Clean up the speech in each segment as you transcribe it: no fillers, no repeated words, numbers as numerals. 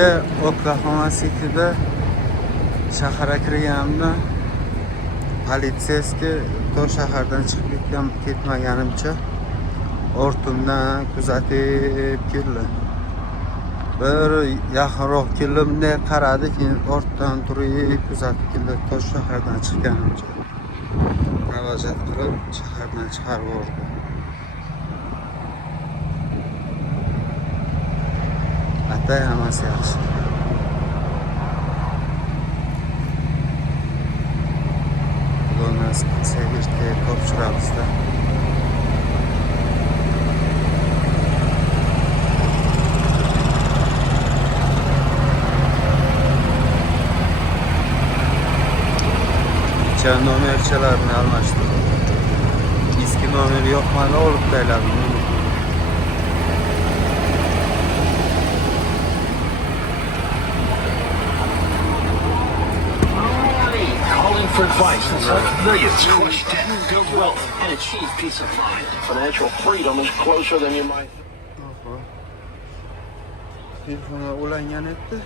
kecha Oklahoma City'da shaharga kirganimda politsiyaski to shahardan chiqib ketmaganimcha ortimdan kuzatib keldi. Bir yaqinroq keldim, qaradi, keyin ortdan turib kuzatib keldi to shahardan chiqqanimcha. Murojaat qilib shahardan chiqarib yubordi. Atay hammasi yaxshi. Xudonas sevishga topshiramizda. Nomerchalarni almashtirdim. Eski nomer yo'qmadi, olib qo'yladim. For advice and help millions crush debt, build wealth, and achieve peace of mind. Financial freedom is closer than you might. Telefona ulangan edi.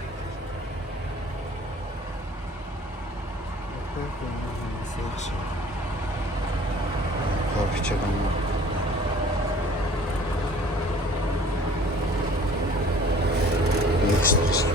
Ko'p ichaman. Ekstra.